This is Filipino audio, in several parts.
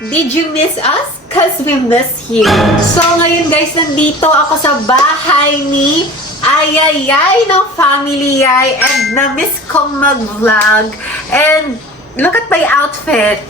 Did you miss us? Cause we miss you. So ngayon guys, nandito ako sa bahay ni Ayayay ng Family Yay and na-miss kong mag-vlog. And look at my outfit.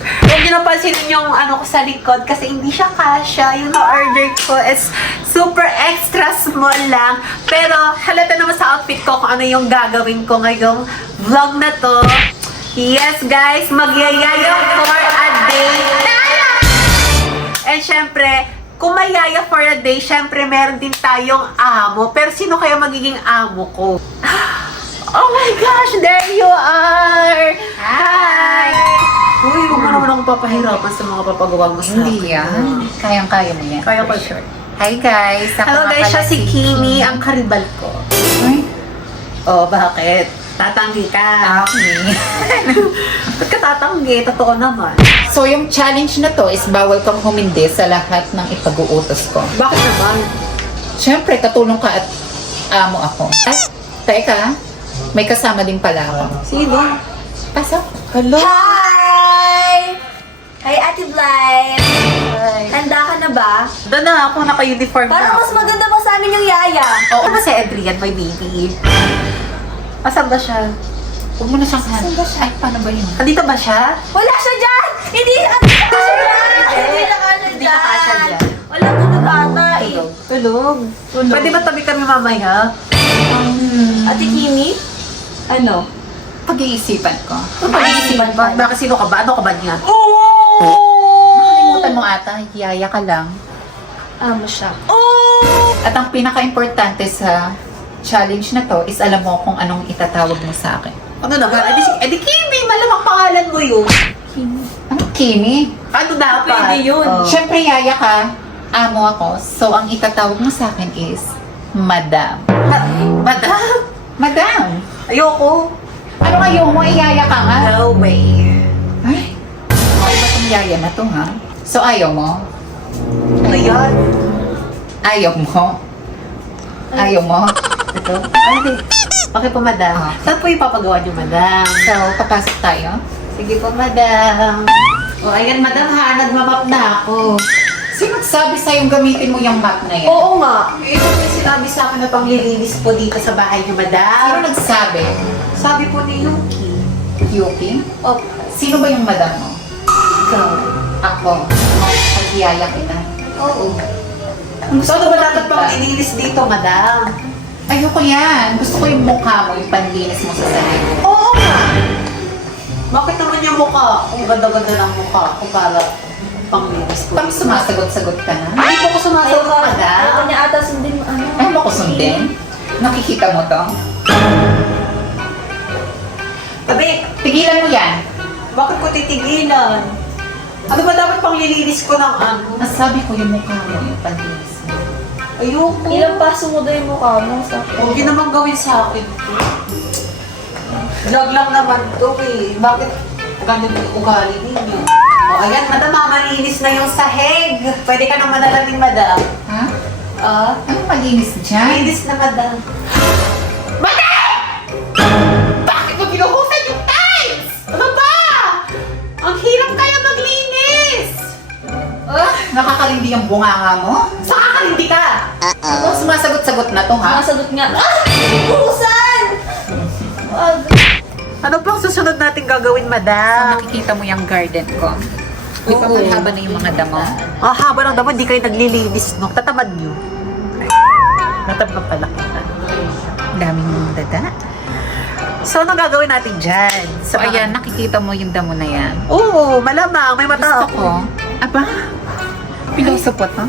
Huwag nyo napansin yung ano ko sa likod kasi hindi siya kasha. Yung na-order ko is super extra small lang. Pero halata naman sa outfit ko kung ano yung gagawin ko ngayong vlog na to. Yes guys, magyayaya for a day. And syempre, kung mayaya for a day, syempre meron din tayong amo. Pero sino kaya magiging amo ko? Oh my gosh, there you are! Hi! Uy, huwag mo naman akong papahirapan sa mga papagawa mo sa Hindi yan. Kayang-kaya mo yan. Kaya ko For sure. Hi guys! Ako Hello nga guys, siya pala si Kimi, ang karibal ko. Ay, Oh, bakit? Tatanggi ka. okay. Ba't ka tatanggi? Totoo naman. So yung challenge na to is bawal kang humindi sa lahat ng ipag-uutos ko. Bakit naman? Siyempre, katulong ka at amo ako. Ay, teka. May kasama din pala ako. Sino? Pasok. Hello? Hi! Hi, Ate Blythe! Handa ka na ba? Doon na ako, naka-uniform na Parang mas ako. maganda pa sa amin yung yaya. Oo ba si Adrian, my baby? Asan ba siya? Huwag mo na siyang Saan ba siya? Ay, paano ba yun? Andito ba siya? Wala siya dyan! Hindi na kasya dyan! Hindi na kasya Hindi na kasya dyan! dyan. Wala tulog ata eh. Tulog. Pwede ba tabi kami mamaya? Ate Kimi? Ano? Pag-iisipan ko. Pag-iisipan ba? Bakit sino ka ba? Ano ka ba niya? Nakalimutan mo ata, yaya ka lang. Amo siya. At ang pinaka-importante sa challenge na to is alam mo kung anong itatawag mo sa akin. Ano naman? Edi Kimi, malamang pangalan mo yun. Anong Kimi? Ano dapat? Pwede yun. Oh. Siyempre, yaya ka, amo ako. So, ang itatawag mo sa akin is Madam. Madam? Madam! Ayoko. Ano ngayon mo? Iyaya ka nga? No way. Ay, okay ba itong yaya na to, ha? So, ayaw mo? Ano yan? Ayaw mo? Ayaw mo? Ito? Ay, hindi. Okay po, madam. Ah. Saan po yung papagawa niyo, madam? So, papasok tayo? Sige po, madam. O, ayan, madam ha. Nagmamap na ako. Sino nagsabi sa'yong gamitin mo yung map na yan? Oo nga. Ito po yung sinabi sa akin na panglilinis po dito sa bahay niyo, Sino madam. nagsabi? Sabi po ni Yuki. Yuki? Oh, Sino ba yung madam mo? ikaw. Ako. Pag-iyaya kita. Oo. So, ano ba dapat panglilinis dito, madam? Ayoko yan. Gusto ko yung mukha mo, yung panlinis mo sa sarili. Oo nga. Bakit naman yung mukha? Ang ganda-ganda ng mukha ko para panglinis ko. Pag sumasagot-sagot ka na. Hindi po ko sumasagot, Ayaw madam. niya ata sundin mo ano. Ay, mo ko sundin? Nakikita mo to? Tabi, Tigilan mo yan. bakit ko titigilan? Ano ba dapat panglilinis ko ng ano? Nasabi ko yung mukha mo, yung panlinis mo. Ayoko. Ilang paso mo daw yung mukha mo sa Huwag yun naman gawin sa akin. Vlog lang naman to eh. Bakit ganun yung ugali ninyo? O ayan, madam, malinis na yung sahig. Pwede ka nang madalamin, madam. Ha? Ah, Anong malinis dyan? malinis na, madam. Madam! Bakit mo ginuhusan yung tiles? Ano ba? Ang hirap kaya maglinis! Ah, Nakakalindi ang bunganga mo? saka hindi ka! Ano, sumasagot-sagot na to, ha? Nakasagot nga. Buhusan! Wag. Ano pang susunod natin gagawin, So, madam? nakikita mo yung garden ko. Di ba Oo. malhaba na yung mga damo? Ah, haba ng damo, hindi kayo naglilinis, no? Tatamad nyo. Natamad pala kita. Ang daming mga dada. So, anong gagawin natin dyan? So, ayan, nakikita mo yung damo na yan. Oo, malamang. May mata Gusto ko. Aba, piloso po to.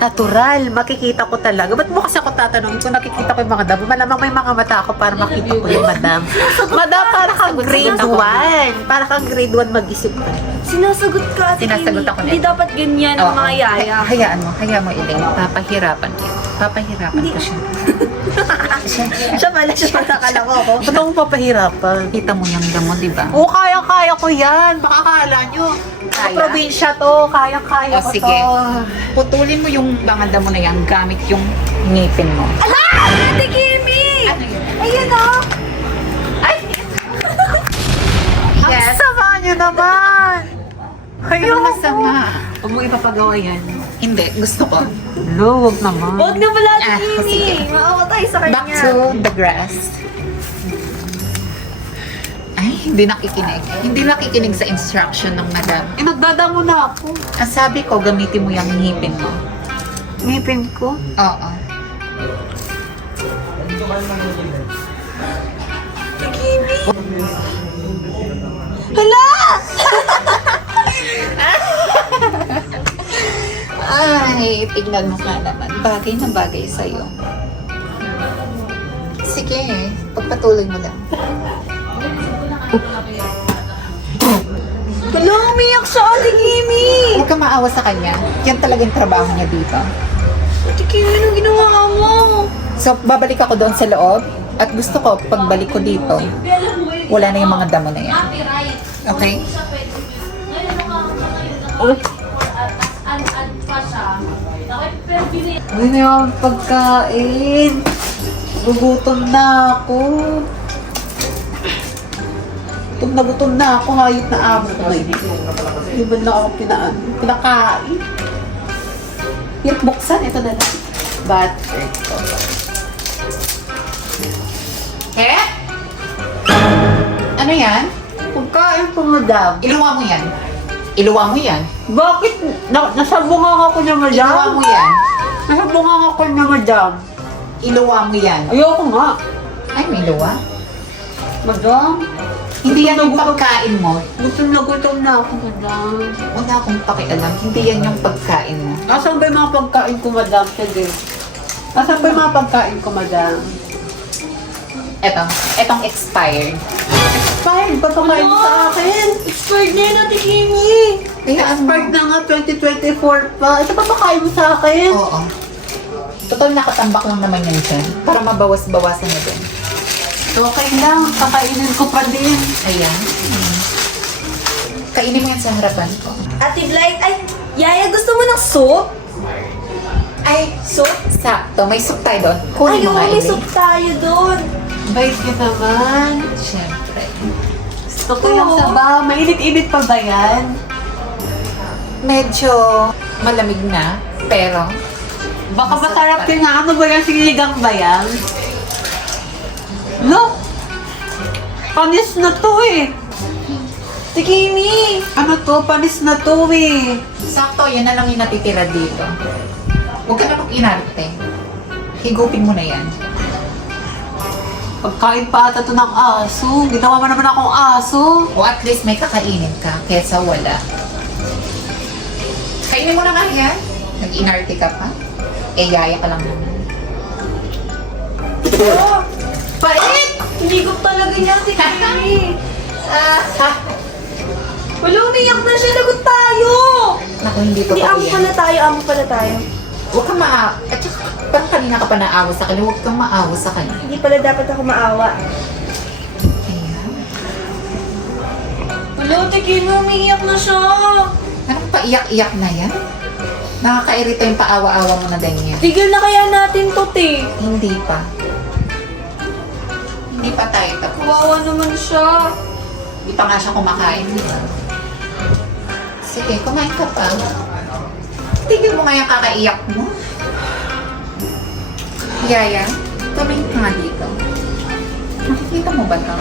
Natural, makikita ko talaga. Ba't mo kasi ako tatanungin kung nakikita ko yung mga damo? Malamang may mga mata ako para makita ko yung madam. Madam, para kang grade 1. Para kang grade 1 mag-isip ka. Sinasagot ka, Ate Sinasagot Kimi. ako Hindi nito. dapat ganyan ang mga yaya. Hayaan mo, Elaine. Papahirapan ko. Papahirapan ko siya. Siya pala, akala ko ako. Ba't ako papahirapan? Kita mo yung damo, di ba? Oo, kaya-kaya ko yan. Baka akala nyo. Sa Kaya? probinsya to, kaya-kaya O, ko sige. to. Putulin mo yung mga damo na yan gamit yung ngipin mo. Ate Kimi! Ano yun? Ayun o! Ay! Ang Yes. sama nyo niyo naman. Ano masama? Huwag mo ipapagawa yan. Hindi, gusto ko. No, huwag naman. Huwag na pala, Ah, Ate sige. Mimi. Maawa tayo sa kanya. Back to the grass. Ay, hindi nakikinig. Hindi nakikinig sa instruction ng madam. Nagdadamo na ako. Ang sabi ko, gamitin mo yung ngipin mo. Ngipin ko. Oo. Hala! Ay, tignan mo ka naman. Bagay na bagay sa'yo. Sige, pagpatuloy mo lang. Hala, umiyak siya, Ate Kimi. Huwag ka maawa sa kanya. Yan talagang trabaho niya dito. Ate Kimi, anong ginawa mo? So, babalik ako doon sa loob. At gusto ko, pagbalik ko dito, wala na yung mga damo na yan. Okay? Uy, na yung pagkain. Gugutom na ako. Gutom na ako. Hayop na amo ko na yun. Hindi ba lang ako pinakain? Hirap buksan. Ito na lang. Butter ko. Eh? Ano yan? Pagkain ko, madam. Iluwa mo yan. Iluwa mo yan. Bakit? Nasabungan ako niya, madam. Iluwa mo yan. Nasabungan ako niya, madam. Iluwa mo yan. Ayoko nga. Ay, may luwa. Madam. Hindi yan yung pagkain mo. Gutom na ako, madam. Wala akong pakialam. Hindi yan yung pagkain mo. Nasaan ba yung mga pagkain ko, madam? Sige. Nasaan ba yung mga pagkain ko, madam? Etong expired. Expired ba pagkain mo sa akin? Expired na yun, Ate Kimi. Expired na nga, 2024 pa. Ito pa pagkain mo sa akin? Oo. Total nakatambak lang naman yan dyan. Para mabawas-bawasan na din. Okay lang, kakainin ko pa din. Ayan. Kainin mo yan sa harapan ko. Ate Blight, ay, Yaya, gusto mo ng soup? Ay, Soup? sakto. May soup tayo doon. Ay, Kunin mo nga, may Eli. soup tayo doon. Bait ka naman. Siyempre. Gusto ko yung saba. Mainit-init pa ba yan? Medyo malamig na, pero Baka masarap yun nga. Ano ba yan? Sinigang ba yan? Look! Panis na to eh. Ate Kimi. Ano to? Panis na to eh. sakto, yan na lang yung natitira dito. Huwag ka na mag-inarte. Higupin mo na yan. Pagkain pa ata to ng aso. Ginawa mo naman akong aso. O at least may kakainin ka, kesa wala. Kainin mo na nga yan. Nag-inarte ka pa. Eh, yaya ka lang naman. Oh, pait! Hindi ko talaga niya, Ate Kimi. Wala, umiyak na siya. Lagot tayo. Naku, hindi ko Hindi, amo yan. pala tayo. Huwag kang maawa. At saka, parang kanina ka pa naawa sa kanya. Huwag kang maawa sa kanya. Hindi pala dapat ako maawa. Ayan. Wala, Ate Kimi, umiyak na siya. Anong paiyak-iyak na yan? Nakakairita yung paawa-awa mo na ganyan. Tigil na kaya natin to, te. Hindi pa. Hindi pa tayo tapos. Kawawa naman siya. Hindi pa nga siya kumakain. Di ba? Sige, kumain ka pa. Tigil mo nga yung kakaiyak mo. Yaya, tumingin ka nga dito. Nakikita mo ba ito?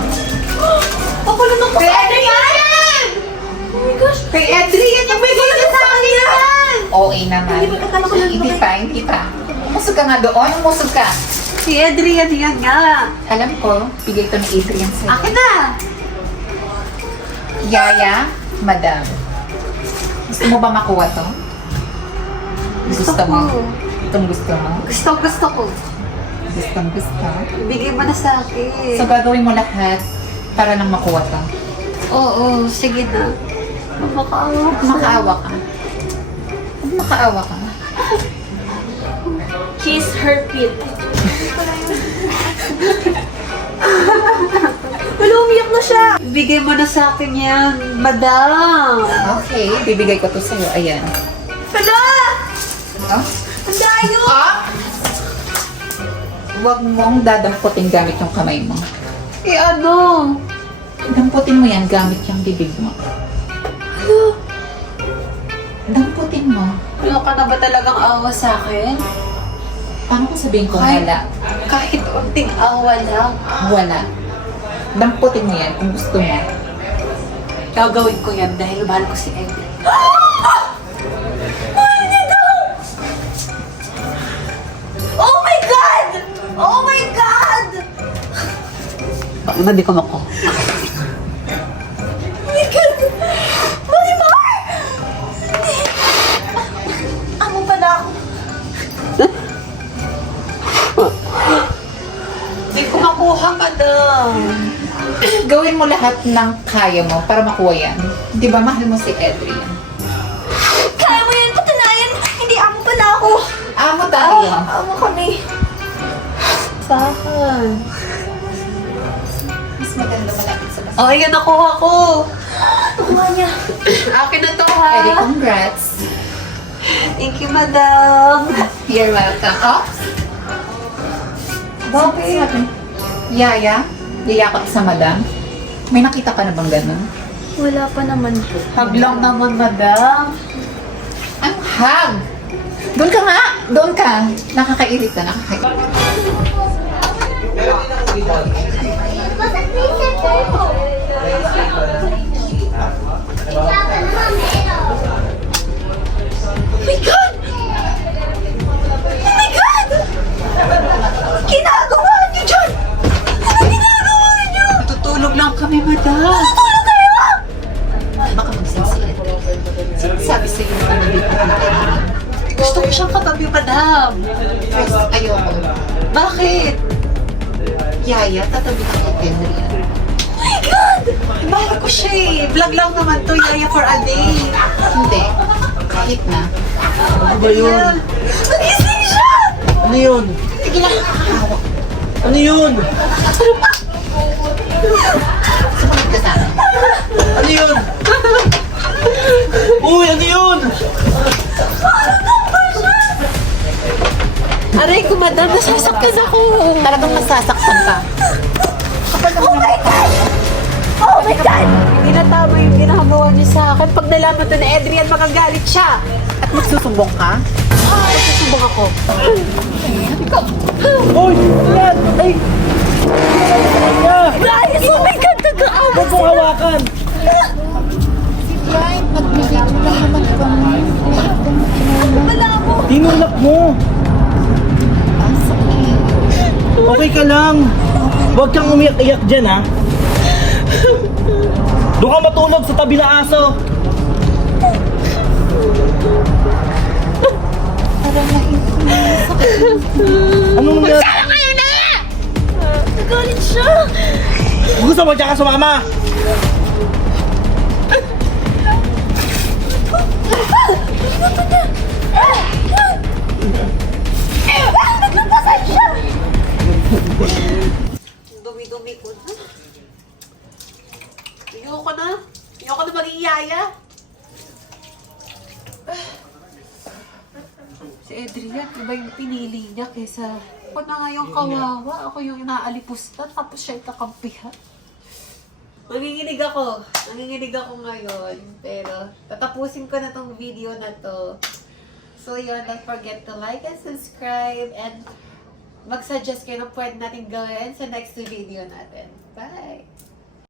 Ako na naman sa Adrian! Oh my gosh! Kay Adrian, yung may ganyan sa akin yan! Okay naman. Hindi ba, akala ko lang Hindi pa, hindi pa. Umusog ka nga doon. Umusog ka. Si Adrian yan nga. Alam ko, bigay ito ni Adrian sa'yo. Akin na! Yaya, madam. Gusto mo ba makuha to? Gusto mo? ko. Itong gusto mo? Gusto ko. Gustong gusto. Bigay mo na sa akin. So, gagawin mo lahat para lang makuha to. Oo, sige na. Makaawa ka. Makaawa ka. Huwag makaawa ka. Kiss her feet. Wala, umiyak na siya. Bigay mo na sa akin yan, madam. Okay, bibigay ko to sa'yo. Ayan. Hala! Oh? Ang dayo! Huwag mong dadamputin gamit yung kamay mo. Eh ano? Damputin mo yan gamit yung bibig mo. Damputin mo. Ano ka na ba talagang awa sa akin? Paano kung sabihin ko Ay. wala? Kahit unting awa lang. Wala. Damputin mo yan kung gusto mo. Gagawin ko yan dahil mahal ko si Eddie. Oh my God! Oh my God! Bakit hindi ko mako? Oh my God! Marimar! Amo pala ako. Hindi ko makuha, madam. Gawin mo lahat ng kaya mo para makuha yan. Di ba mahal mo si Adrian? Kaya mo yan, patunayan. Hindi amo pala ako. Amo tayo. Amo kami. Saan? Mas maganda malapit sa basa. Oh, ayan, nakuha ko. Nakuha niya. Akin na to, ha? Eddie, congrats. Thank you, madam. You're welcome. Oh? Bakit? Yaya? Yayakap sa madam? May nakita ka na bang ganun? Wala pa naman po. Hug lang naman, madam. Ang hug! Doon ka nga! Doon ka! Nakakairita, nakakairita. Oh my God! Oh my God! Ginagawa niyo dyan! Ano ginagawa niyo? Tutulog lang kami, madam. Tulog kayo! Baka magsinsiyan. Sabi sa'yo na nandito ka na. Gusto ko siyang katabi, madam. First, ayoko. Bakit? Yaya, tatabi ka kay Henry. Oh my God! Mahal ko siya eh. Vlog lang naman to, Yaya for a day. Hindi. Kahit na. Ano ba yun? Nagising siya! Ano yun? Sige lang. Hawak. Ano yun? Sumunod ka sa akin. Ano yun? Uy, ano yun? Aray ko, madam. Nasasaktan ako. Talagang masasaktan ka. Oh my God! Oh my God! Hindi na tama yung ginagawa niya sa akin. Pag nalaman to na Adrian, magagalit siya. At magsusumbong ka? Magsusumbong ako. Uy, ano yan? Ay! Guys, oh my God! Nag-aawa Huwag mong hawakan! Brian, nagbigay ko lang naman kami. Wala mo! Tinulak mo! Ang sakit. Okay ka lang! Huwag kang umiyak-iyak dyan, ha? Doon ka matulog sa tabi na aso! Parang nahihintay. Anong nangyari? Nagalit siya! Gusto mo dyan ka sumama? Naglampasan siya! Dumi-dumi ko na. Ayoko na. Ayoko na maging Yaya. Si Adrian, iba yung pinili niya kaysa ako na nga yung kawawa. Ako yung inaalipusta, tapos siya yung kakampihan. Nanginginig ako. Nanginginig ako ngayon. Pero tatapusin ko na tong video na to. So yun, don't forget to like and subscribe and mag-suggest kayo na pwede natin gawin sa next video natin. Bye!